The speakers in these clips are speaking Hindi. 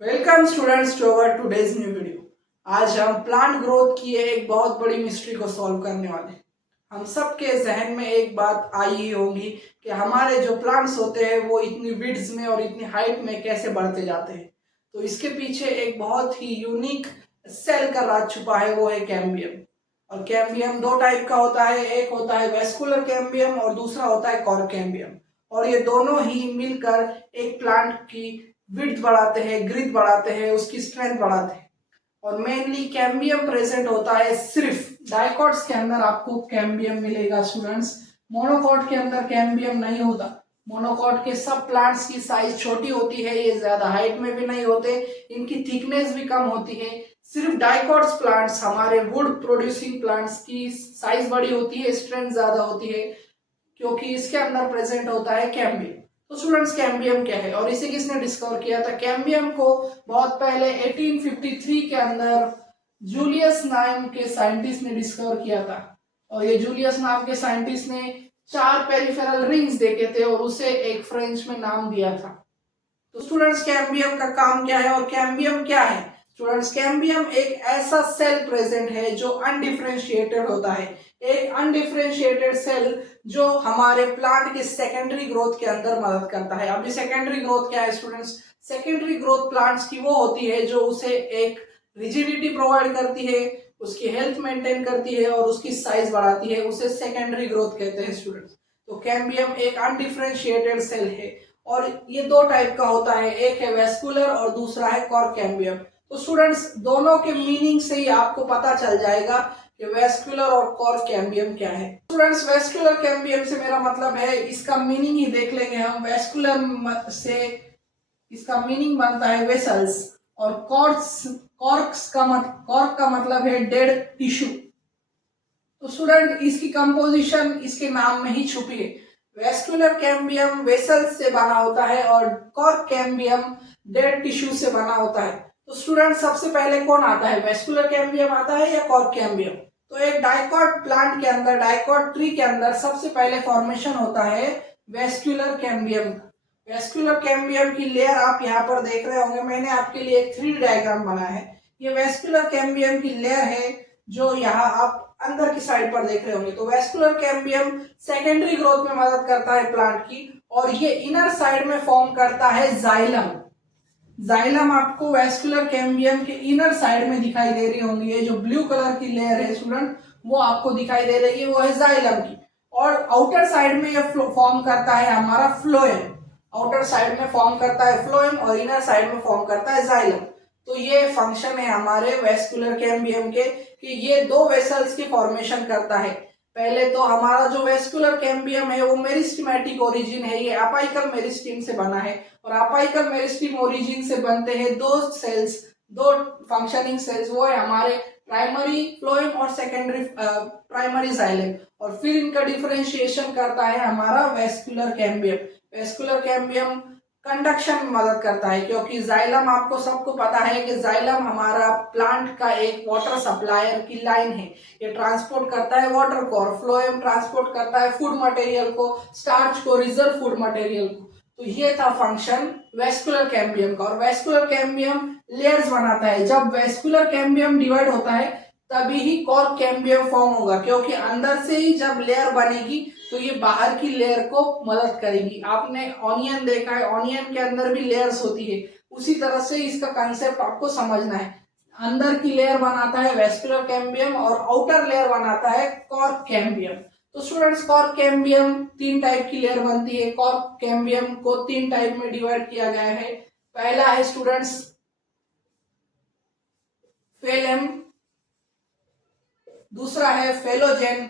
Welcome students to our today's new video. आज हम प्लांट ग्रोथ की एक बहुत बड़ी मिस्ट्री को सॉल्व करने वाले हैं। हम सबके जहन में एक बात आई ही होगी कि हमारे जो प्लांट्स होते हैं वो इतनी विड्थ में और इतनी हाइट में कैसे बढ़ते जाते हैं। तो इसके पीछे एक बहुत ही यूनिक सेल का राज छुपा है, वो है कैम्बियम। और कैम्बियम दो टाइप का होता है, एक होता है वेस्कुलर कैम्बियम और दूसरा होता है कॉर्क कैम्बियम। और ये दोनों ही मिलकर एक प्लांट की विड्थ बढ़ाते हैं, ग्रिथ बढ़ाते हैं, उसकी स्ट्रेंथ बढ़ाते हैं। और मेनली कैम्बियम प्रेजेंट होता है सिर्फ डाइकॉट्स के अंदर। आपको कैम्बियम मिलेगा स्टूडेंट्स, मोनोकॉट के अंदर कैम्बियम नहीं होता। मोनोकॉट के सब प्लांट्स की साइज छोटी होती है, ये ज्यादा हाइट में भी नहीं होते, इनकी थिकनेस भी कम होती है। सिर्फ डाइकॉट्स प्लांट्स, हमारे वुड प्रोड्यूसिंग प्लांट्स की साइज बड़ी होती है, स्ट्रेंथ ज्यादा होती है, क्योंकि इसके अंदर प्रेजेंट होता है कैम्बियम। तो स्टूडेंट्स, कैम्बियम क्या है और इसे किसने डिस्कवर किया था? कैम्बियम को बहुत पहले 1853 के अंदर जूलियस नाम के साइंटिस्ट ने डिस्कवर किया था। और ये जूलियस नाम के साइंटिस्ट ने 4 पेरिफेरल रिंग्स देखे थे और उसे एक फ्रेंच में नाम दिया था। तो स्टूडेंट्स, कैम्बियम का काम क्या है और कैम्बियम क्या है? स्टूडेंट्स, कैम्बियम एक ऐसा सेल प्रेजेंट है जो अनडिफरेंशिएटेड होता है। एक अनडिफरेंशिएटेड सेल जो हमारे प्लांट के सेकेंडरी ग्रोथ के अंदर मदद करता है। अभी सेकेंडरी ग्रोथ क्या है स्टूडेंट्स? सेकेंडरी ग्रोथ प्लांट्स की वो होती है जो उसे एक रिजिडिटी प्रोवाइड करती है, उसकी हेल्थ मेंटेन करती है और उसकी साइज बढ़ाती है, उसे सेकेंडरी ग्रोथ कहते हैं स्टूडेंट्स। तो कैम्बियम एक अनडिफरेंशिएटेड सेल है और ये दो टाइप का होता है, एक है वेस्कुलर और दूसरा है कॉर्क कैम्बियम। तो स्टूडेंट्स, दोनों के मीनिंग से ही आपको पता चल जाएगा कि वेस्कुलर और कॉर्क कैम्बियम क्या है। स्टूडेंट्स, वेस्कुलर कैम्बियम से मेरा मतलब है, इसका मीनिंग ही देख लेंगे हम। वेस्कुलर से इसका मीनिंग बनता है वेसल्स, और कॉर्क का मतलब है डेड टिश्यू। तो स्टूडेंट, इसकी कंपोजिशन इसके नाम में ही छुपी है। वेस्कुलर कैम्बियम वेसल्स से बना होता है और कॉर्क कैम्बियम डेड टिश्यू से बना होता है। तो स्टूडेंट, सबसे पहले कौन आता है, वेस्कुलर कैम्बियम आता है या कॉर्क कैम्बियम? तो एक डाइकॉट प्लांट के अंदर, डाइकॉट ट्री के अंदर सबसे पहले फॉर्मेशन होता है वेस्कुलर कैम्बियम। वेस्कुलर कैम्बियम की लेयर आप यहाँ पर देख रहे होंगे, मैंने आपके लिए एक 3D डायग्राम बनाया है। ये वेस्कुलर कैम्बियम की लेयर है जो यहाँ आप अंदर की साइड पर देख रहे होंगे। तो वेस्कुलर कैम्बियम सेकेंडरी ग्रोथ में मदद करता है प्लांट की, और ये इनर साइड में फॉर्म करता है जाइलम। जाइलम आपको वेस्कुलर कैम्बियम के इनर साइड में दिखाई दे रही होंगी। ये जो ब्लू कलर की लेयर है स्टूडेंट, वो आपको दिखाई दे रही है, वो है जाइलम की। और आउटर साइड में ये फॉर्म करता है हमारा फ्लोएम। आउटर साइड में फॉर्म करता है फ्लोएम और इनर साइड में फॉर्म करता है जाइलम। तो ये फंक्शन है हमारे वेस्कुलर कैम्बियम के कि ये दो वेसल्स की फॉर्मेशन करता है। पहले तो हमारा जो वेस्कुलर कैम्बियम है वो मेरिस्टेमेटिक ओरिजिन है, ये अपाइकल मेरिस्टीम से बना है। और अपाइकल मेरिस्टीम ओरिजिन से बनते हैं दो सेल्स, दो फंक्शनिंग सेल्स, वो है हमारे प्राइमरी फ्लोएम और सेकेंडरी प्राइमरी जाइलम। और फिर इनका डिफरेंशिएशन करता है हमारा vascular cambium. Vascular cambium conduction में मदद करता है, क्योंकि जाइलम, आपको सबको पता है कि जाइलम हमारा प्लांट का एक वाटर सप्लायर की लाइन है। ये ट्रांसपोर्ट करता है वाटर को, और फ्लोएम ट्रांसपोर्ट करता है फूड मटेरियल को, स्टार्च को, रिजर्व फूड मटेरियल को। तो ये था फंक्शन वेस्कुलर कैम्बियम का। और वेस्कुलर कैम्बियम लेयर्स बनाता है। जब वेस्कुलर कैम्बियम डिवाइड होता है तभी ही कॉर्क कैम्बियम फॉर्म होगा, क्योंकि अंदर से ही जब लेयर बनेगी तो ये बाहर की लेयर को मदद करेगी। आपने ऑनियन देखा है, ऑनियन के अंदर भी लेयर्स होती है, उसी तरह से इसका कंसेप्ट आपको समझना है। अंदर की लेयर बनाता है वेस्कुलर कैम्बियम और आउटर लेयर बनाता है कॉर्क कैम्बियम। तो स्टूडेंट्स, कॉर्क कैम्बियम 3 टाइप की लेयर बनती है। कॉर्क कैम्बियम को 3 टाइप में डिवाइड किया गया है। पहला है स्टूडेंट्स फेलम, दूसरा है फेलोजेन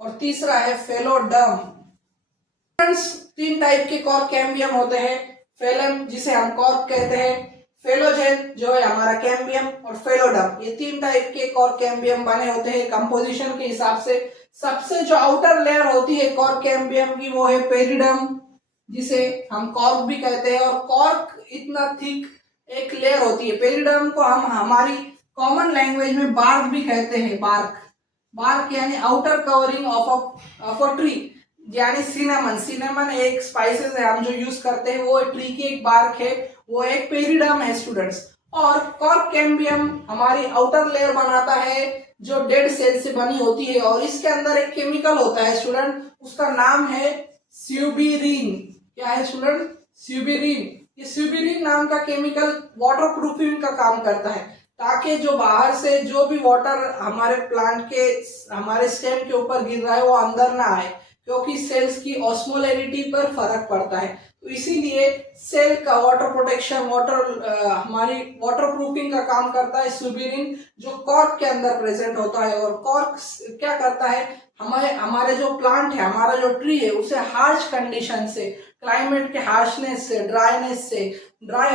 और तीसरा है फेलोडर्म। फ्रेंड्स, 3 टाइप के कॉर्क कैम्बियम होते हैं। फेलम, जिसे हम कॉर्क कहते हैं, फेलोजेन जो है हमारा कैम्बियम, और फेलोडर्म। ये 3 टाइप के कॉर्क कैम्बियम बने होते हैं कंपोजिशन के हिसाब से। सबसे जो आउटर लेयर होती है कॉर्क कैम्बियम की, वो है पेरिडर्म, जिसे हम कॉर्क भी कहते हैं। और कॉर्क इतना थिक एक लेयर होती है। पेरिडर्म को हम हमारी कॉमन लैंग्वेज में बार्क भी कहते हैं। बार्क, बार्क यानी outer covering of a tree. यानी सिनेमन, सिनेमन एक स्पाइसेस है हम जो यूज करते हैं, वो ट्री की एक बार्क है, वो एक पेरिडम है स्टूडेंट्स। और कॉर्क कैम्बियम हमारी आउटर लेयर बनाता है जो डेड सेल से बनी होती है, और इसके अंदर एक केमिकल होता है स्टूडेंट, उसका नाम है स्यूबिरीन। क्या है स्टूडेंट? स्यूबिरीन। ये स्यूबिरीन नाम का केमिकल वाटर प्रूफिंग का काम करता है, ताकि जो बाहर से जो भी वाटर हमारे प्लांट के हमारे स्टेम के ऊपर गिर रहा है वो अंदर ना आए, क्योंकि सेल्स की ऑस्मोलैरिटी पर फर्क पड़ता है। तो इसीलिए सेल का वाटर प्रोटेक्शन, हमारी वाटर प्रूफिंग का काम करता है सुबिरिन, जो कॉर्क के अंदर प्रेजेंट होता है। और कॉर्क क्या करता है, हमारे जो प्लांट है, हमारा जो ट्री है, उसे हार्श कंडीशन से, क्लाइमेट के हार्शनेस से, ड्राई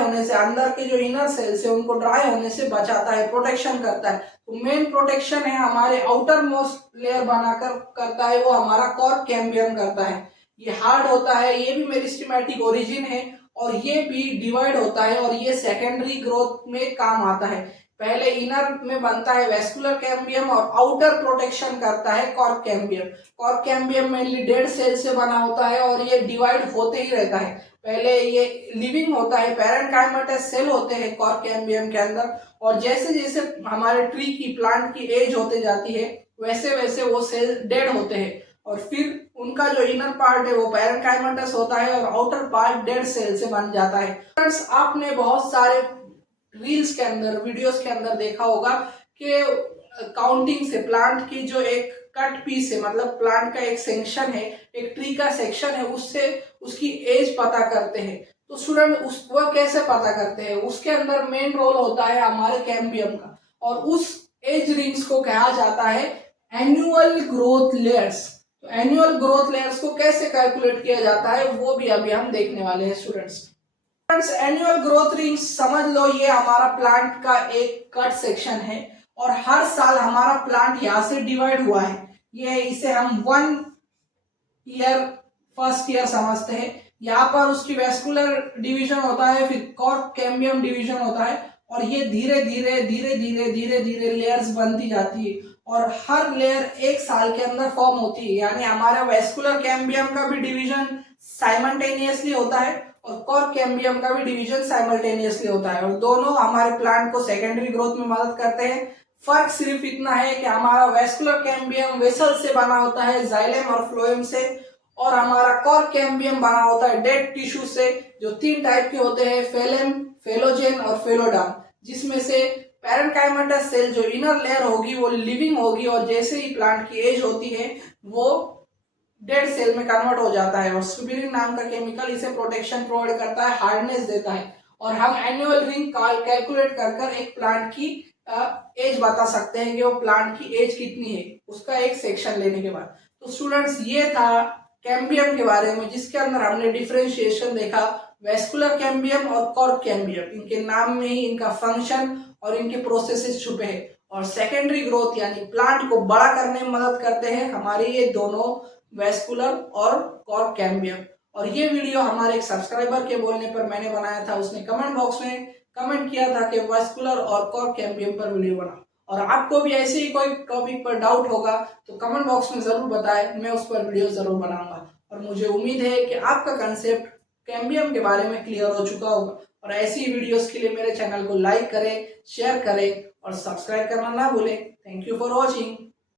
होने से, अंदर के जो इनर सेल्स है उनको ड्राई होने से बचाता है, प्रोटेक्शन करता है। तो मेन प्रोटेक्शन है हमारे आउटर मोस्ट लेयर बनाकर करता है वो हमारा कॉर्क कैम्बियम करता है। ये हार्ड होता है, ये भी मेरिस्टेमेटिक ओरिजिन है, और ये भी डिवाइड होता है, और ये सेकेंडरी ग्रोथ में काम आता है। पहले इनर में बनता है वेस्कुलर कैम्बियम, और आउटर प्रोटेक्शन करता है cork cambium. Cork cambium mainly dead cell से बना होता है, और ये डिवाइड होते ही रहता है। पहले ये लिविंग होता है, पैरेंकाइमेटस सेल होते हैं कॉर्क कैम्बियम के अंदर, और जैसे जैसे हमारे ट्री की, प्लांट की एज होते जाती है, वैसे वैसे वो सेल डेड होते हैं, और फिर उनका जो इनर पार्ट है वो पैरेंकाइमेटस होता है, और आउटर पार्ट डेड सेल से बन जाता है। फ्रेंड्स, आपने बहुत सारे रील्स के अंदर, वीडियोस के अंदर देखा होगा कि काउंटिंग से प्लांट की जो एक कट पीस है, मतलब प्लांट का एक सेक्शन है, एक ट्री का सेक्शन है, उससे उसकी एज पता करते हैं। तो स्टूडेंट वह कैसे पता करते हैं? उसके अंदर मेन रोल होता है हमारे कैम्बियम का, और उस एज रिंग्स को कहा जाता है एनुअल ग्रोथ लेयर्स। तो एनुअल ग्रोथ लेयर्स को कैसे कैलकुलेट किया जाता है वो भी अभी हम देखने वाले हैं स्टूडेंट्स। एनुअल ग्रोथ रिंग्स समझ लो, ये हमारा प्लांट का एक कट सेक्शन है, और हर साल हमारा प्लांट यहाँ से डिवाइड हुआ है। ये इसे हम 1 ईयर, फर्स्ट ईयर समझते हैं। यहाँ पर उसकी वेस्कुलर डिवीजन होता है, फिर कॉर्क कैम्बियम डिवीजन होता है, और ये धीरे धीरे धीरे धीरे धीरे धीरे लेयर्स बनती जाती है, और हर लेयर एक साल के अंदर फॉर्म होती है। यानी हमारा वेस्कुलर कैम्बियम का भी डिवीजन साइमल्टेनियसली होता है, और कॉर्क कैम्बियम का भी डिवीजन साइमल्टेनियसली होता है, और दोनों हमारे प्लांट को सेकेंडरी ग्रोथ में मदद करते हैं। फर्क सिर्फ इतना है कि हमारा वेस्कुलर कैम्बियम वेसल से बना होता है, जाइलम और फ्लोएम से, और हमारा कॉर्क कैम्बियम बना होता है डेड टिश्यू से, जो 3 टाइप के होते हैं, फेलेम, फेलोजेन और फेलोडर्म, जिसमें से पैरेंकाइमेटस सेल जो इनर लेयर होगी वो लिविंग होगी, और जैसे ही प्लांट की एज होती है वो डेड सेल में कन्वर्ट हो जाता है, और सुबिरिन नाम का केमिकल इसे प्रोटेक्शन प्रोवाइड करता है, हार्डनेस देता है, और हम एनुअल रिंग कैलकुलेट कर एक प्लांट की एज बता सकते हैं कि वो प्लांट की एज कितनी है, उसका एक सेक्शन लेने के बाद। तो स्टूडेंट्स, ये था कैम्बियम के बारे में, जिसके अंदर हमने डिफरेंशिएशन देखा, वेस्कुलर कैम्बियम और कॉर्क कैम्बियम, इनके नाम में ही इनका फंक्शन और इनके प्रोसेसेस छुपे हैं। और सेकेंडरी ग्रोथ यानी प्लांट को बड़ा करने में मदद करते हैं हमारे ये दोनों, वेस्कुलर और कॉर्क कैम्बियम। और ये वीडियो हमारे एक सब्सक्राइबर के बोलने पर मैंने बनाया था, उसने कमेंट बॉक्स में कमेंट किया था कि वेस्कुलर और कॉर्क कैम्बियम पर वीडियो बना। और आपको भी ऐसे ही कोई टॉपिक पर डाउट होगा तो कमेंट बॉक्स में जरूर बताएं, मैं उस पर वीडियो जरूर बनाऊंगा। और मुझे उम्मीद है कि आपका कंसेप्ट कैम्बियम के बारे में क्लियर हो चुका होगा। और ऐसी ही वीडियोस के लिए मेरे चैनल को लाइक करें, शेयर करें और सब्सक्राइब करना ना भूलें। Thank you for watching.